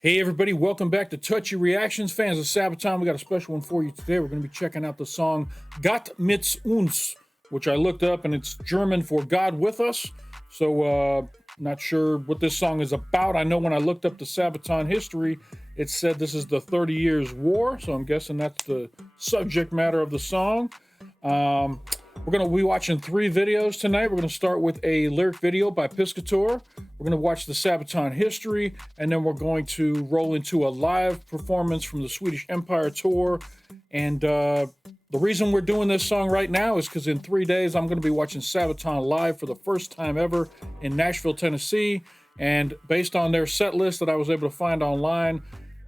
Hey everybody, welcome back to Touchy Reactions. Fans of Sabaton, we got a special one for you today. We're going to be checking out the song Gott Mit Uns, which I looked up and it's German for God With Us. So not sure what this song is about. I know when I looked up the Sabaton history, it said this is the 30 Years War, so I'm guessing that's the subject matter of the song. We're going to be watching 3 videos tonight. We're going to start with a lyric video by Piscator. We're going to watch the Sabaton history, and then we're going to roll into a live performance from the Swedish Empire tour. And the reason we're doing this song right now is because in 3 days, I'm going to be watching Sabaton live for the first time ever in Nashville, Tennessee. And based on their set list that I was able to find online,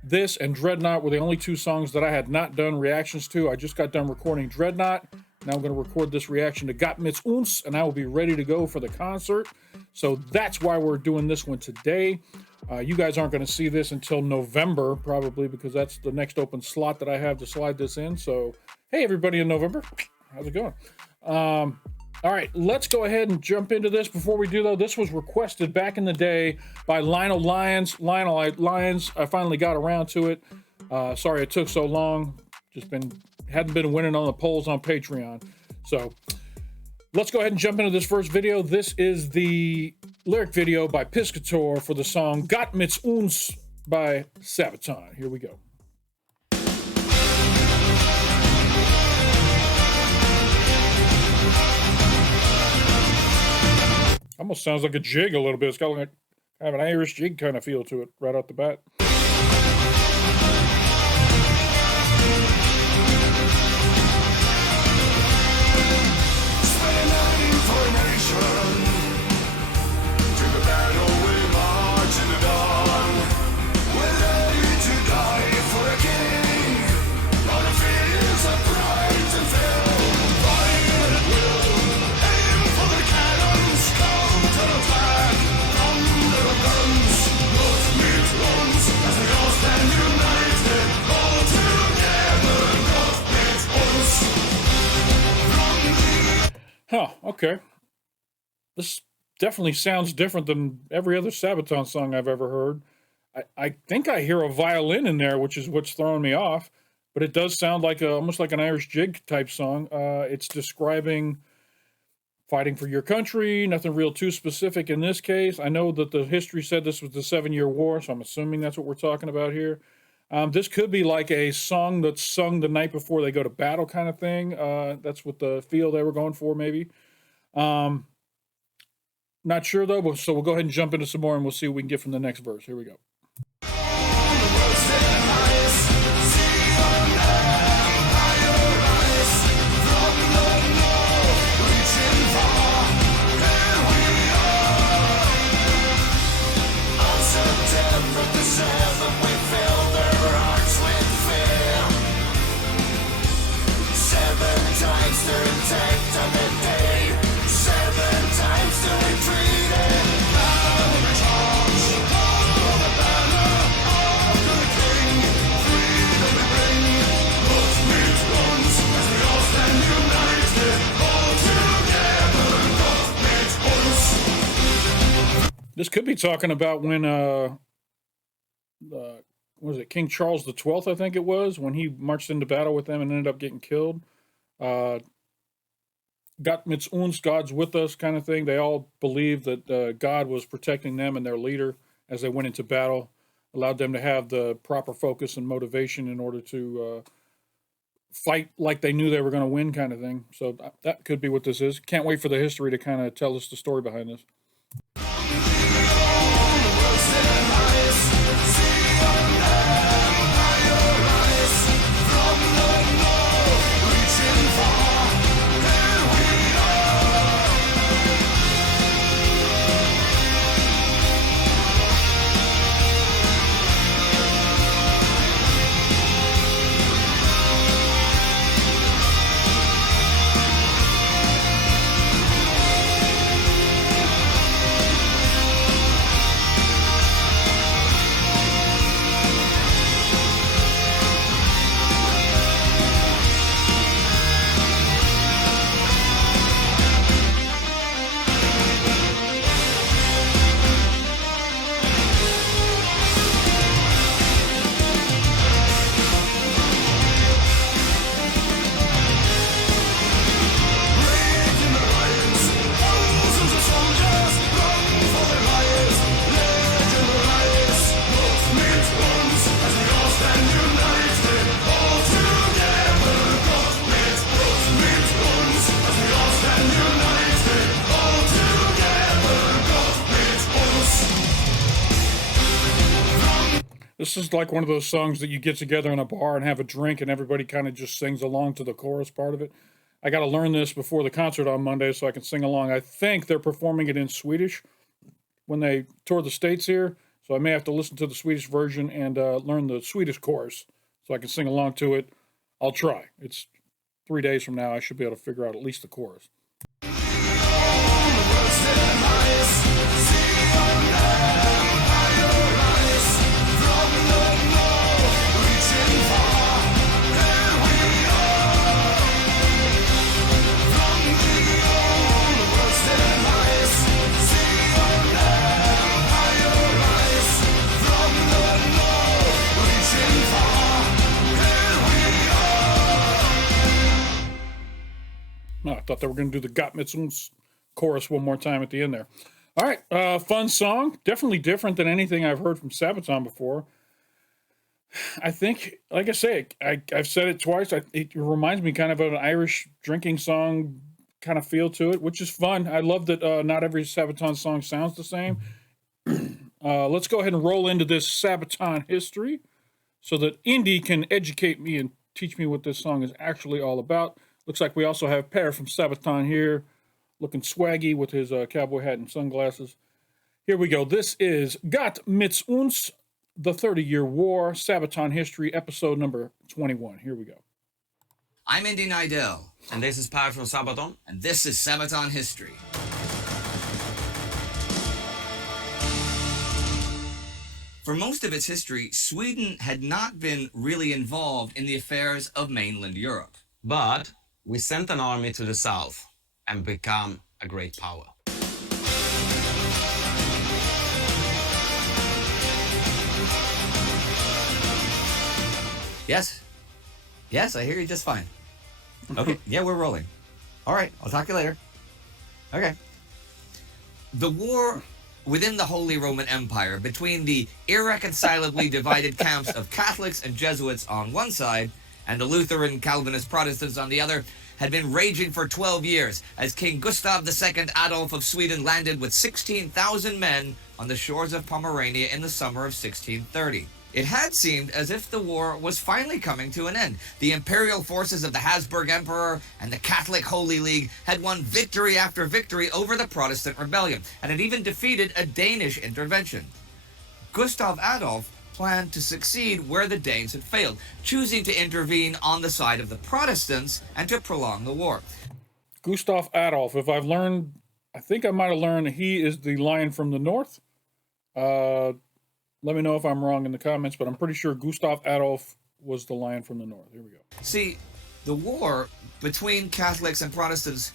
this and Dreadnought were the only 2 songs that I had not done reactions to. I just got done recording Dreadnought. Now I'm going to record this reaction to Gott Mit Uns, and I will be ready to go for the concert. So that's why we're doing this one today. You guys aren't going to see this until November, probably, because that's the next open slot that I have to slide this in. So, hey, everybody in November. How's it going? All right, let's go ahead and jump into this. Before we do, though, this was requested back in the day by Lionel Lyons. I finally got around to it. Sorry it took so long. Hadn't been winning on the polls on Patreon. So let's go ahead and jump into this first video. This is the lyric video by Piscator for the song Gott Mit Uns by Sabaton. Here we go. Almost sounds like a jig a little bit. It's got like kind of an Irish jig kind of feel to it right off the bat. Huh, okay. This definitely sounds different than every other Sabaton song I've ever heard. I think I hear a violin in there, which is what's throwing me off, but it does sound like almost like an Irish jig type song. It's describing fighting for your country, nothing real too specific in this case. I know that the history said this was the 7-Year War, so I'm assuming that's what we're talking about here. This could be like a song that's sung the night before they go to battle kind of thing. That's what the feel they were going for, maybe. Not sure, though, so we'll go ahead and jump into some more, and we'll see what we can get from the next verse. Here we go. This could be talking about when, what was it, King Charles XII, I think it was, when he marched into battle with them and ended up getting killed. Gott mit uns, God's with us kind of thing. They all believed that God was protecting them and their leader as they went into battle, allowed them to have the proper focus and motivation in order to fight like they knew they were going to win kind of thing. So that could be what this is. Can't wait for the history to kind of tell us the story behind this. This is like one of those songs that you get together in a bar and have a drink and everybody kind of just sings along to the chorus part of it. I got to learn this before the concert on Monday so I can sing along. I think they're performing it in Swedish when they tour the States here. So I may have to listen to the Swedish version and learn the Swedish chorus so I can sing along to it. I'll try. It's 3 days from now. I should be able to figure out at least the chorus. No, I thought they were going to do the Gott Mit Uns chorus one more time at the end there. All right, fun song. Definitely different than anything I've heard from Sabaton before. I think, like I say, I've said it twice. It reminds me kind of an Irish drinking song kind of feel to it, which is fun. I love that not every Sabaton song sounds the same. Let's go ahead and roll into this Sabaton history so that Indy can educate me and teach me what this song is actually all about. Looks like we also have Per from Sabaton here, looking swaggy with his cowboy hat and sunglasses. Here we go. This is Gott Mit Uns, the 30-Year War, Sabaton History, episode number 21. Here we go. I'm Indy Nidell. And this is Per from Sabaton. And this is Sabaton History. For most of its history, Sweden had not been really involved in the affairs of mainland Europe. But we sent an army to the south and become a great power. Yes. Yes, I hear you just fine. Okay, yeah, we're rolling. All right, I'll talk to you later. Okay. The war within the Holy Roman Empire between the irreconcilably divided camps of Catholics and Jesuits on one side and the Lutheran, Calvinist Protestants on the other had been raging for 12 years as King Gustav II Adolf of Sweden landed with 16,000 men on the shores of Pomerania in the summer of 1630. It had seemed as if the war was finally coming to an end. The imperial forces of the Habsburg Emperor and the Catholic Holy League had won victory after victory over the Protestant rebellion and had even defeated a Danish intervention. Gustav Adolf planned to succeed where the Danes had failed, choosing to intervene on the side of the Protestants and to prolong the war. Gustav Adolf, if I've learned, I think I might have learned he is the lion from the north. Let me know if I'm wrong in the comments, but I'm pretty sure Gustav Adolf was the lion from the north. Here we go. See, the war between Catholics and Protestants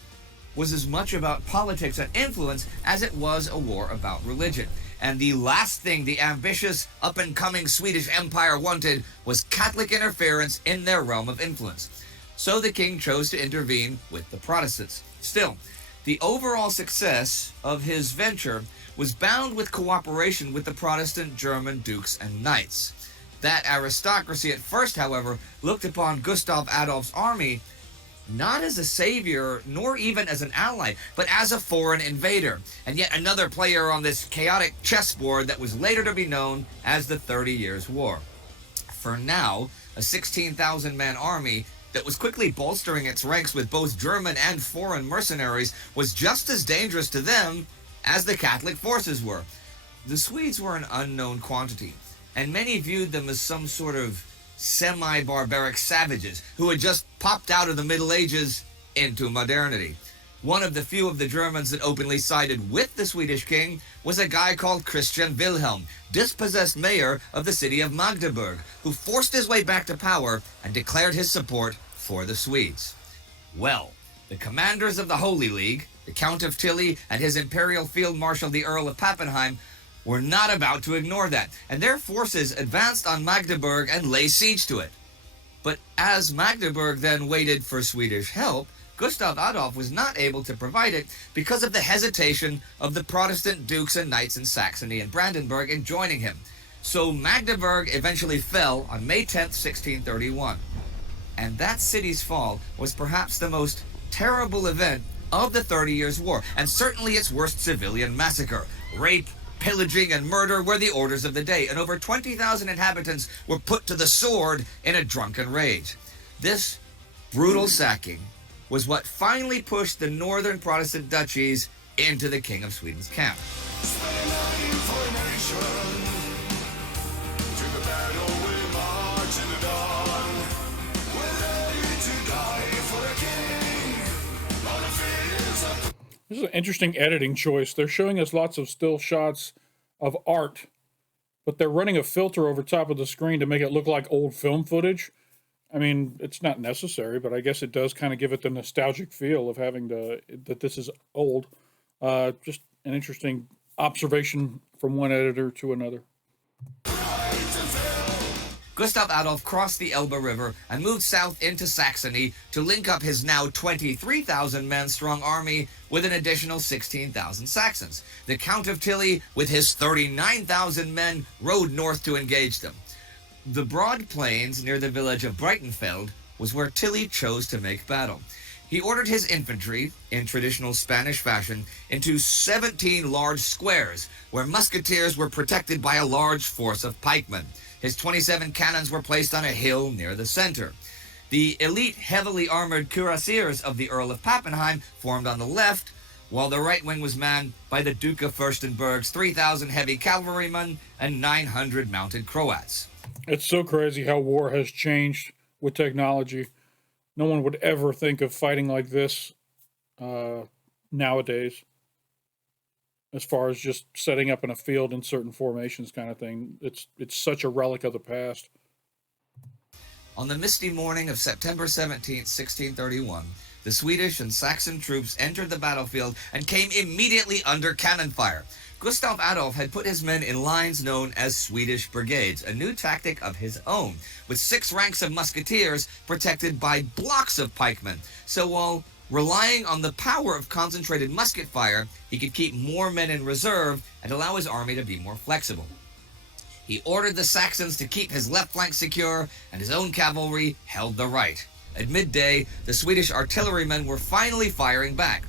was as much about politics and influence as it was a war about religion. And the last thing the ambitious, up-and-coming Swedish Empire wanted was Catholic interference in their realm of influence. So the king chose to intervene with the Protestants. Still, the overall success of his venture was bound with cooperation with the Protestant German dukes and knights. That aristocracy at first, however, looked upon Gustav Adolf's army not as a savior, nor even as an ally, but as a foreign invader, and yet another player on this chaotic chessboard that was later to be known as the 30 Years' War. For now, a 16,000-man army that was quickly bolstering its ranks with both German and foreign mercenaries was just as dangerous to them as the Catholic forces were. The Swedes were an unknown quantity, and many viewed them as some sort of semi-barbaric savages who had just popped out of the Middle Ages into modernity. One of the few of the Germans that openly sided with the Swedish king was a guy called Christian Wilhelm, dispossessed mayor of the city of Magdeburg, who forced his way back to power and declared his support for the Swedes. Well, the commanders of the Holy League, the Count of Tilly and his Imperial Field Marshal the Earl of Pappenheim, were not about to ignore that, and their forces advanced on Magdeburg and lay siege to it. But as Magdeburg then waited for Swedish help, Gustav Adolf was not able to provide it because of the hesitation of the Protestant dukes and knights in Saxony and Brandenburg in joining him. So Magdeburg eventually fell on May 10th, 1631. And that city's fall was perhaps the most terrible event of the 30 Years' War, and certainly its worst civilian massacre. Rape, Pillaging and murder were the orders of the day, and over 20,000 inhabitants were put to the sword in a drunken rage. This brutal sacking was what finally pushed the northern Protestant duchies into the King of Sweden's camp. This is an interesting editing choice. They're showing us lots of still shots of art, but they're running a filter over top of the screen to make it look like old film footage. I mean, it's not necessary, but I guess it does kind of give it the nostalgic feel of having that this is old. Just an interesting observation from one editor to another. Gustav Adolf crossed the Elbe River and moved south into Saxony to link up his now 23,000 men strong army with an additional 16,000 Saxons. The Count of Tilly, with his 39,000 men, rode north to engage them. The broad plains near the village of Breitenfeld was where Tilly chose to make battle. He ordered his infantry, in traditional Spanish fashion, into 17 large squares, where musketeers were protected by a large force of pikemen. His 27 cannons were placed on a hill near the center. The elite, heavily armored cuirassiers of the Earl of Pappenheim formed on the left, while the right wing was manned by the Duke of Fürstenberg's 3,000 heavy cavalrymen and 900 mounted Croats. It's so crazy how war has changed with technology. No one would ever think of fighting like this nowadays, as far as just setting up in a field in certain formations kind of thing. It's such a relic of the past. On the misty morning of September 17, 1631, the Swedish and Saxon troops entered the battlefield and came immediately under cannon fire. Gustav Adolf had put his men in lines known as Swedish brigades, a new tactic of his own, with 6 ranks of musketeers protected by blocks of pikemen. So while relying on the power of concentrated musket fire, he could keep more men in reserve and allow his army to be more flexible. He ordered the Saxons to keep his left flank secure, and his own cavalry held the right. At midday, the Swedish artillerymen were finally firing back.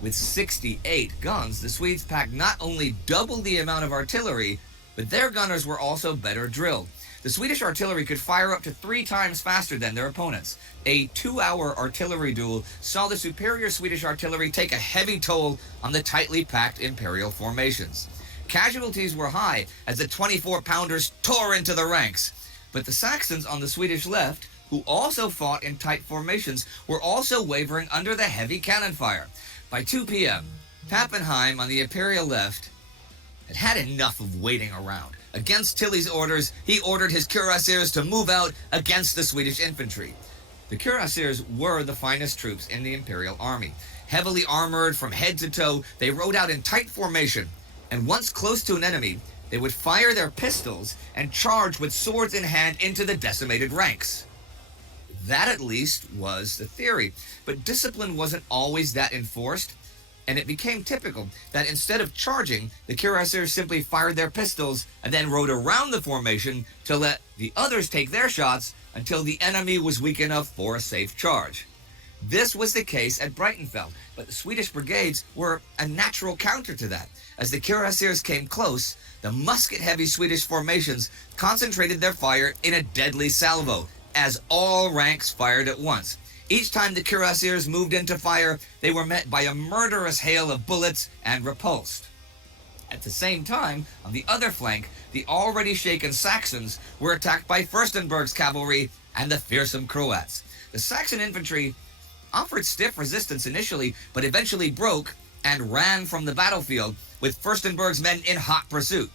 With 68 guns, the Swedes packed not only double the amount of artillery, but their gunners were also better drilled. The Swedish artillery could fire up to 3 times faster than their opponents. A 2-hour artillery duel saw the superior Swedish artillery take a heavy toll on the tightly packed imperial formations. Casualties were high as the 24-pounders tore into the ranks. But the Saxons on the Swedish left, who also fought in tight formations, were also wavering under the heavy cannon fire. By 2 p.m., Pappenheim on the imperial left had enough of waiting around. Against Tilly's orders, he ordered his cuirassiers to move out against the Swedish infantry. The cuirassiers were the finest troops in the imperial army. Heavily armored from head to toe, they rode out in tight formation, and once close to an enemy, they would fire their pistols and charge with swords in hand into the decimated ranks. That at least was the theory, but discipline wasn't always that enforced, and it became typical that instead of charging, the cuirassiers simply fired their pistols and then rode around the formation to let the others take their shots until the enemy was weak enough for a safe charge. This was the case at Breitenfeld, but the Swedish brigades were a natural counter to that. As the cuirassiers came close, the musket-heavy Swedish formations concentrated their fire in a deadly salvo, as all ranks fired at once. Each time the cuirassiers moved into fire, they were met by a murderous hail of bullets and repulsed. At the same time, on the other flank, the already shaken Saxons were attacked by Fürstenberg's cavalry and the fearsome Croats. The Saxon infantry offered stiff resistance initially, but eventually broke and ran from the battlefield, with Fürstenberg's men in hot pursuit.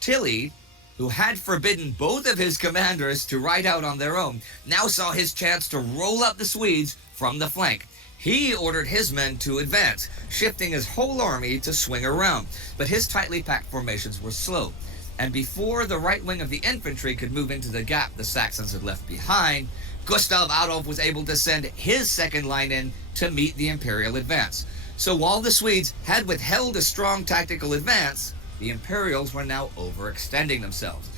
Tilly, who had forbidden both of his commanders to ride out on their own, now saw his chance to roll up the Swedes from the flank. He ordered his men to advance, shifting his whole army to swing around, but his tightly packed formations were slow, and before the right wing of the infantry could move into the gap the Saxons had left behind, Gustav Adolf was able to send his second line in to meet the imperial advance. So while the Swedes had withheld a strong tactical advance, the Imperials were now overextending themselves.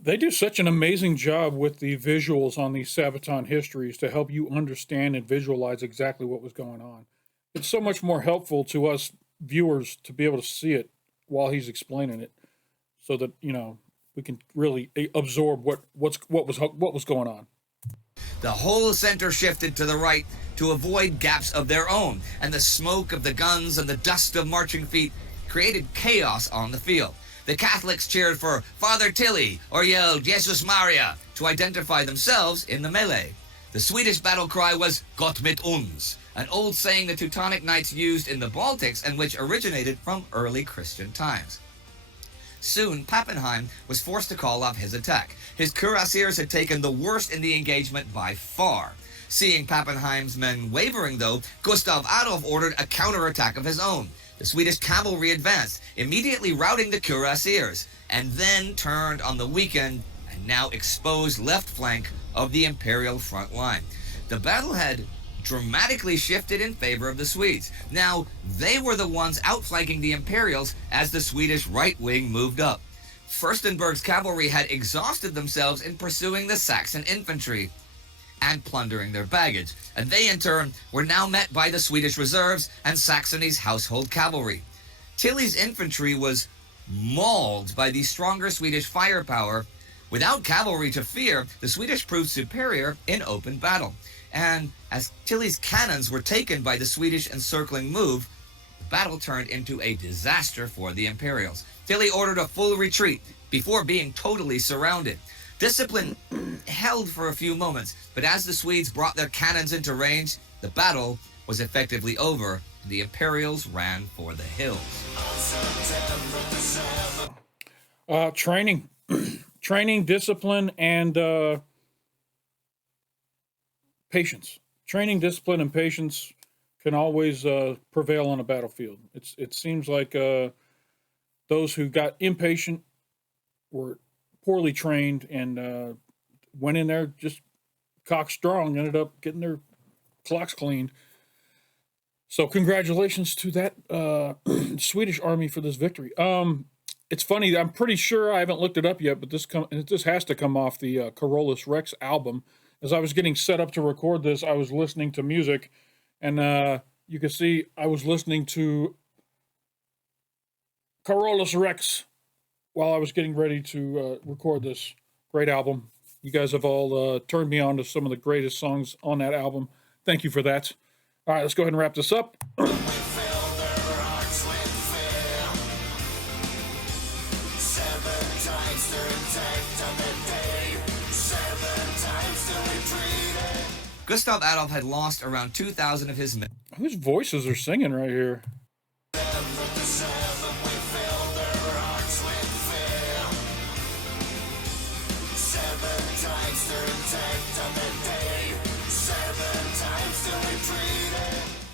They do such an amazing job with the visuals on these Sabaton histories to help you understand and visualize exactly what was going on. It's so much more helpful to us viewers to be able to see it while he's explaining it, so that we can really absorb what was going on. The whole center shifted to the right to avoid gaps of their own, and the smoke of the guns and the dust of marching feet created chaos on the field. The Catholics cheered for Father Tilly or yelled Jesus Maria to identify themselves in the melee. The Swedish battle cry was Gott Mit Uns, an old saying the Teutonic Knights used in the Baltics and which originated from early Christian times. Soon, Pappenheim was forced to call off his attack. His cuirassiers had taken the worst in the engagement by far. Seeing Pappenheim's men wavering, though, Gustav Adolf ordered a counterattack of his own. The Swedish cavalry advanced, immediately routing the cuirassiers, and then turned on the weakened and now exposed left flank of the Imperial front line. The battle had dramatically shifted in favor of the Swedes. Now, they were the ones outflanking the Imperials as the Swedish right wing moved up. Furstenberg's cavalry had exhausted themselves in pursuing the Saxon infantry and plundering their baggage, and they in turn were now met by the Swedish reserves and Saxony's household cavalry. Tilly's infantry was mauled by the stronger Swedish firepower. Without cavalry to fear, the Swedish proved superior in open battle. And as Tilly's cannons were taken by the Swedish encircling move, the battle turned into a disaster for the Imperials. Tilly ordered a full retreat before being totally surrounded. Discipline held for a few moments, but as the Swedes brought their cannons into range, the battle was effectively over, and the Imperials ran for the hills. Training, training, discipline, and patience. Training, discipline, and patience can always prevail on a battlefield. It seems like those who got impatient were poorly trained and went in there just cock strong, ended up getting their clocks cleaned. So congratulations to that Swedish army for this victory. It's funny, I'm pretty sure, I haven't looked it up yet, but this has to come off the Carolus Rex album. As I was getting set up to record this, I was listening to music, and you can see I was listening to Carolus Rex while I was getting ready to record this great album. You guys have all turned me on to some of the greatest songs on that album. Thank you for that. All right, let's go ahead and wrap this up. Gustav Adolf had lost around 2,000 of his men. Whose voices are singing right here?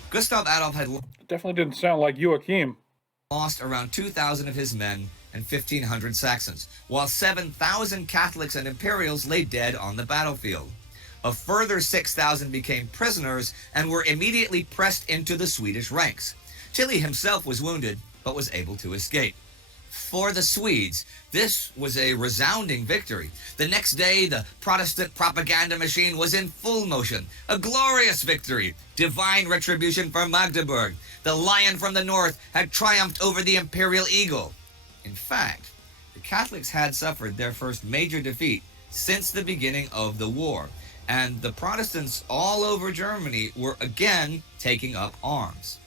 Gustav Adolf had Definitely didn't sound like Joachim. lost around 2,000 of his men and 1,500 Saxons, while 7,000 Catholics and Imperials lay dead on the battlefield. A further 6,000 became prisoners and were immediately pressed into the Swedish ranks. Tilly himself was wounded, but was able to escape. For the Swedes, this was a resounding victory. The next day, the Protestant propaganda machine was in full motion. A glorious victory, divine retribution for Magdeburg. The lion from the north had triumphed over the imperial eagle. In fact, the Catholics had suffered their first major defeat since the beginning of the war, and the Protestants all over Germany were again taking up arms.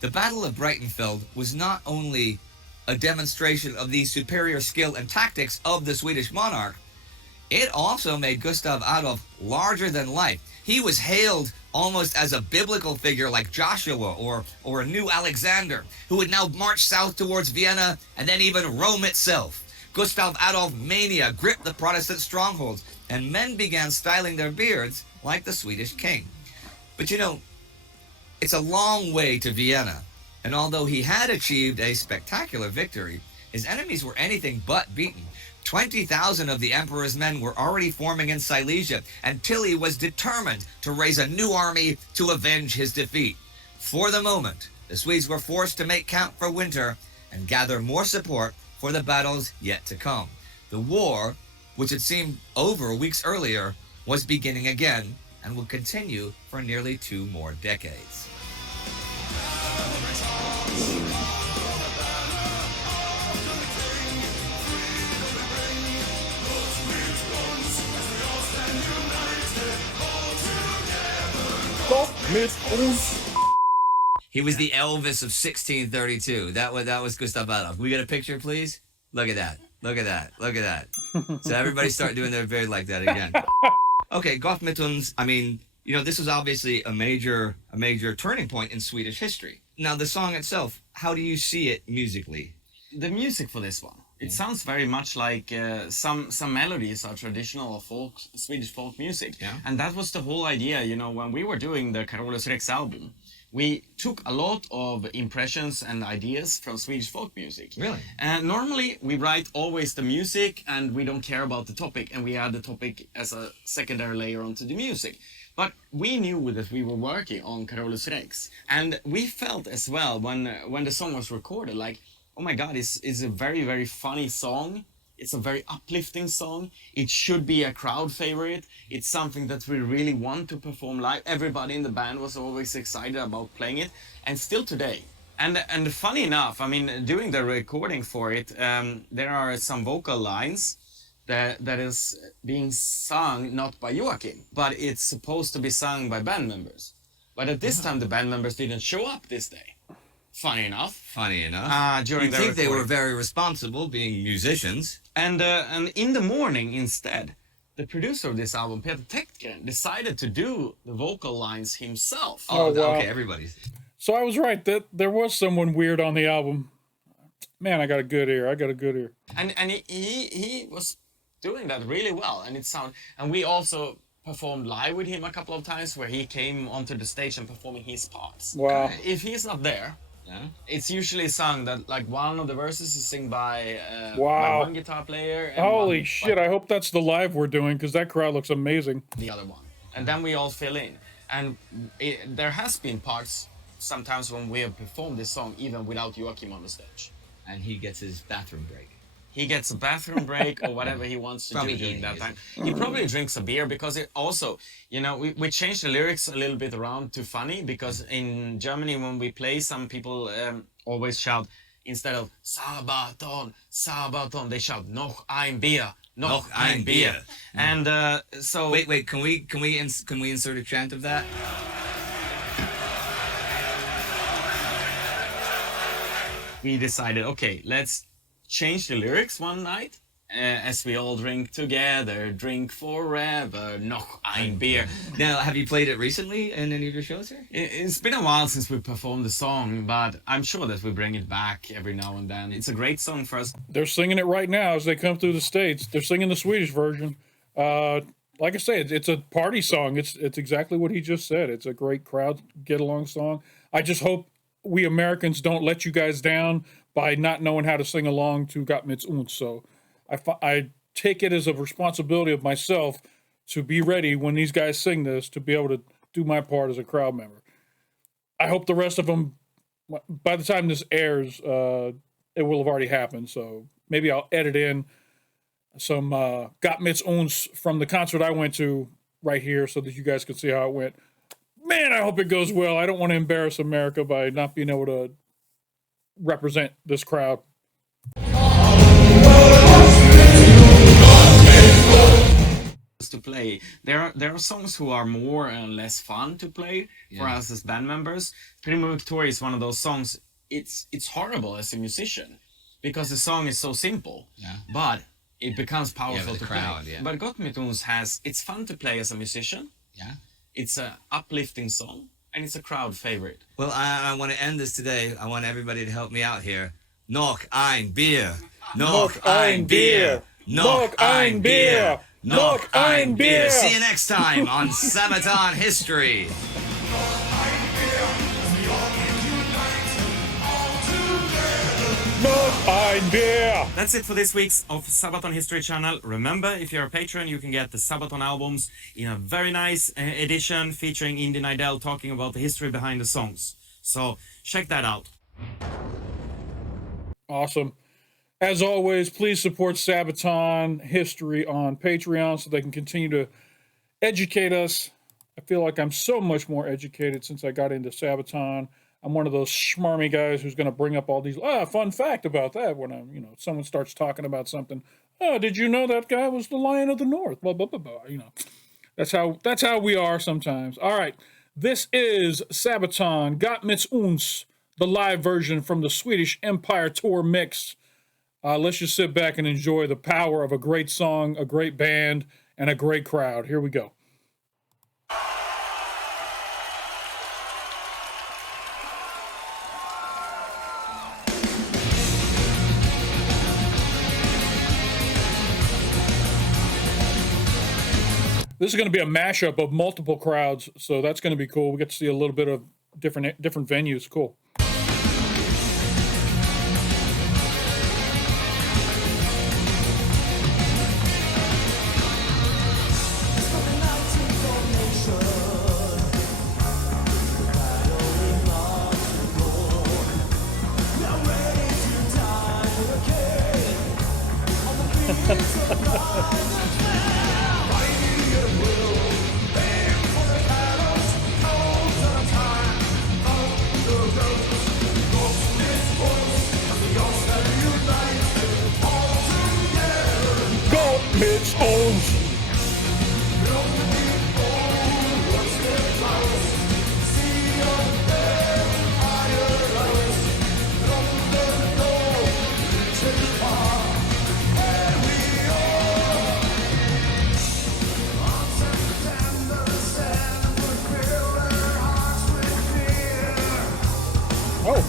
The Battle of Breitenfeld was not only a demonstration of the superior skill and tactics of the Swedish monarch, it also made Gustav Adolf larger than life. He was hailed almost as a biblical figure like Joshua or a new Alexander, who would now march south towards Vienna and then even Rome itself. Gustav Adolf mania gripped the Protestant strongholds, and men began styling their beards like the Swedish king. But you know, it's a long way to Vienna, and although he had achieved a spectacular victory, his enemies were anything but beaten. 20,000 of the emperor's men were already forming in Silesia, and Tilly was determined to raise a new army to avenge his defeat. For the moment, the Swedes were forced to make camp for winter and gather more support for the battles yet to come. The war, which had seemed over weeks earlier, was beginning again and would continue for nearly 2 more decades. Mit Uns. He was the Elvis of 1632. That was Gustav Adolf. We got a picture, please? Look at that. Look at that. Look at that. So everybody start doing their beard like that again. Okay, Gott Mit Uns, I mean, you know, this was obviously a major turning point in Swedish history. Now, the song itself, how do you see it musically? The music for this one, it sounds very much like some melodies are traditional Swedish folk music. Yeah. And that was the whole idea, you know, when we were doing the Carolus Rex album. We took a lot of impressions and ideas from Swedish folk music. Really? And normally we write always the music and we don't care about the topic, and we add the topic as a secondary layer onto the music. But we knew that we were working on Carolus Rex, and we felt as well when the song was recorded, like, oh my God, it's a very, very funny song. It's a very uplifting song. It should be a crowd favorite. It's something that we really want to perform live. Everybody in the band was always excited about playing it, and still today. And funny enough, I mean, during the recording for it, there are some vocal lines that is being sung not by Joachim, but it's supposed to be sung by band members. But at this time, the band members didn't show up this day. Funny enough. During You'd think they were very responsible, being musicians. And in the morning, instead, the producer of this album, Peter Techtgren, decided to do the vocal lines himself. Oh, wow. Okay, everybody's. So I was right that there was someone weird on the album. Man, I got a good ear. And he was doing that really well, and and we also performed live with him a couple of times, where he came onto the stage and performing his parts. Wow. If he's not there, it's usually sung that like one of the verses is sung by one guitar player. And holy shit! I hope that's the live we're doing, because that crowd looks amazing. The other one, and then we all fill in. And there has been parts sometimes when we have performed this song even without Joachim on the stage. And he gets his bathroom break. He gets a bathroom break or whatever he wants to do during that time. He probably drinks a beer, because it also, you know, we changed the lyrics a little bit around to funny, because in Germany when we play, some people always shout, instead of Sabaton, Sabaton, they shout noch ein Bier, noch ein Bier. And so wait, can we insert a chant of that? We decided, okay, let's change the lyrics one night. As we all drink together, drink forever, noch ein Bier. Now, have you played it recently in any of your shows here? It's been a while since we performed the song, but I'm sure that we bring it back every now and then. It's a great song for us. They're singing it right now as they come through the States. They're singing the Swedish version. Like I say, it's a party song. It's exactly what he just said. It's a great crowd get-along song. I just hope we Americans don't let you guys down by not knowing how to sing along to Gott Mit Uns. So I take it as a responsibility of myself to be ready when these guys sing this, to be able to do my part as a crowd member. I hope the rest of them, by the time this airs, it will have already happened. So maybe I'll edit in some Gott Mit Uns from the concert I went to right here, so that you guys can see how it went. Man, I hope it goes well. I don't want to embarrass America by not being able to represent this crowd. To play, there are songs who are more and less fun to play for us as band members. Primo Victoria is one of those songs. It's horrible as a musician, because the song is so simple, but it becomes powerful to crowd, play. But Gott Mit Uns it's fun to play as a musician. It's an uplifting song, and it's a crowd favorite. Well, I want to end this today. I want everybody to help me out here. Noch ein Bier. Noch ein Bier. Noch ein Bier. Noch ein Bier. See you next time on Sabaton History. Noch ein Bier. That's it for this week's of Sabaton History Channel. Remember, if you're a patron, you can get the Sabaton albums in a very nice edition featuring Indy Nidell talking about the history behind the songs. So check that out. Awesome. As always, please support Sabaton History on Patreon so they can continue to educate us. I feel like I'm so much more educated since I got into Sabaton. I'm one of those schmarmy guys who's going to bring up all these, fun fact about that when someone starts talking about something. Oh, did you know that guy was the Lion of the North? Blah, blah, blah, blah. That's how we are sometimes. All right. This is Sabaton, Gott Mit Uns, the live version from the Swedish Empire Tour mix. Let's just sit back and enjoy the power of a great song, a great band, and a great crowd. Here we go. This is going to be a mashup of multiple crowds, so that's going to be cool. We get to see a little bit of different venues. Cool. Gott Mit Uns. Oh,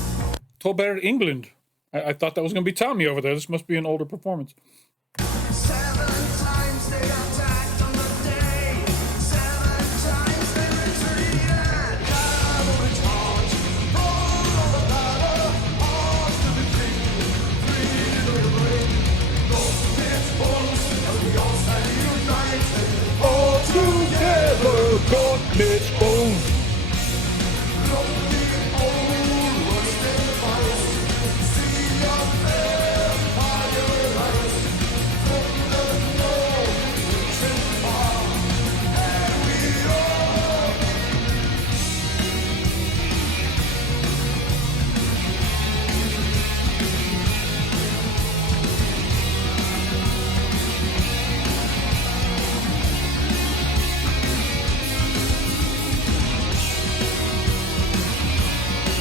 told better England. I thought that was going to be Tommy over there. This must be an older performance. 7 times they attacked on the day. 7 times they retreated. Battle and charge, roll of the battle, arms to the king, free to the brave. Gott Mit Uns, as we all stand united. All together, Gott Mit Uns. From the old rusted fights, see your empire rise. From the north, reaching far, and we all.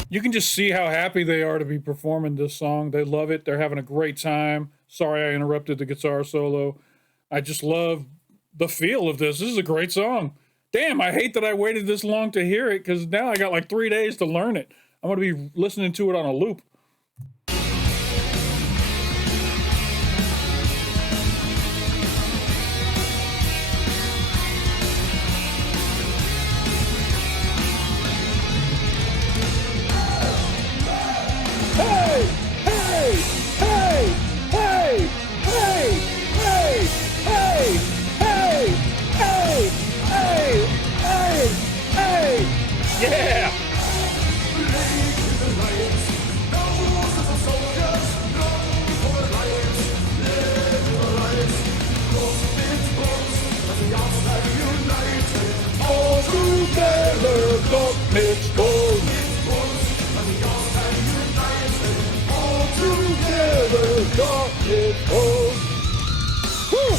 You can just see how happy they are to be performing this song. They love it. They're having a great time. Sorry I interrupted the guitar solo. I just love the feel of this. This is a great song. Damn, I hate that I waited this long to hear it because now I got like 3 days to learn it. I'm going to be listening to it on a loop. Hey! Hey! Hey! Hey! Hey! Hey! Hey! Hey! Hey! Hey! Hey! Hey! Yeah! All together, Gott Mit Uns. All together, Gott Mit Uns. Woo!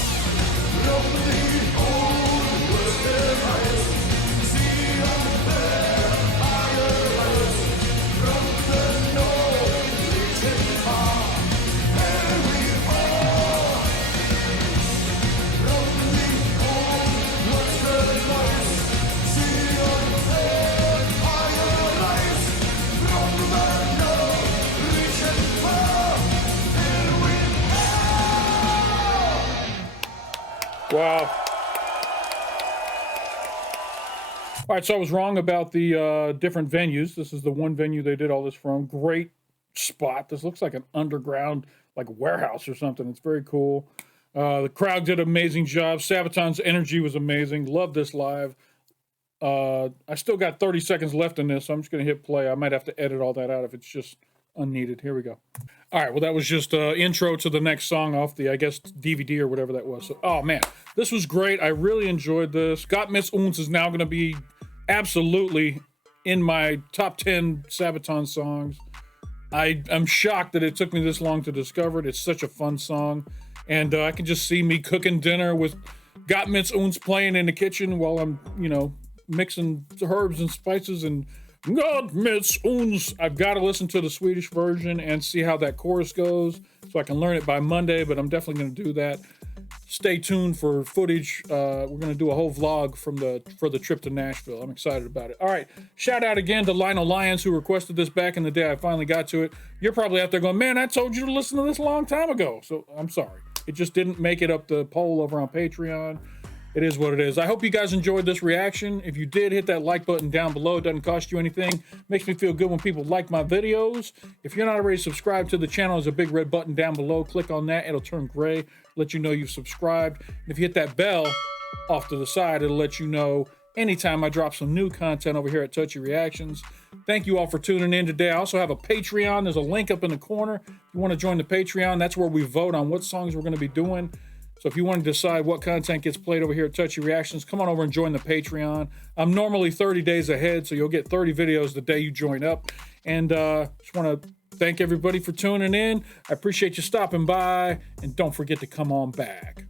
Wow. All right, so I was wrong about the different venues. This is the one venue they did all this from. Great spot. This looks like an underground like warehouse or something. It's very cool. The crowd did an amazing job. Sabaton's energy was amazing. Love this live. I still got 30 seconds left in this, so I'm just going to hit play. I might have to edit all that out if it's just unneeded. Here we go. All right, well, that was just intro to the next song off the, I guess, DVD or whatever that was. So, oh, man, this was great. I really enjoyed this. Gott Mit Uns is now going to be absolutely in my top 10 Sabaton songs. I'm shocked that it took me this long to discover it. It's such a fun song. And I can just see me cooking dinner with Gott Mit Uns playing in the kitchen while I'm, mixing herbs and spices and Gott Mit Uns. I've got to listen to the Swedish version and see how that chorus goes so I can learn it by Monday, but I'm definitely going to do that. Stay tuned for footage. We're going to do a whole vlog for the trip to Nashville. I'm excited about it. All right, shout out again to Lionel Lyons, who requested this back in the day. I finally got to it. You're probably out there going, man, I told you to listen to this a long time ago. So I'm sorry. It just didn't make it up the poll over on Patreon. It is what it is. I hope you guys enjoyed this reaction. If you did, hit that like button down below. It doesn't cost you anything. Makes me feel good when people like my videos. If you're not already subscribed to the channel, there's a big red button down below. Click on that. It'll turn gray. Let you know you've subscribed. And if you hit that bell off to the side, it'll let you know anytime I drop some new content over here at Touchy Reactions. Thank you all for tuning in today. I also have a Patreon. There's a link up in the corner. If you want to join the Patreon, that's where we vote on what songs we're going to be doing. So if you want to decide what content gets played over here at Touchy Reactions, come on over and join the Patreon. I'm normally 30 days ahead, so you'll get 30 videos the day you join up. And just want to thank everybody for tuning in. I appreciate you stopping by, and don't forget to come on back.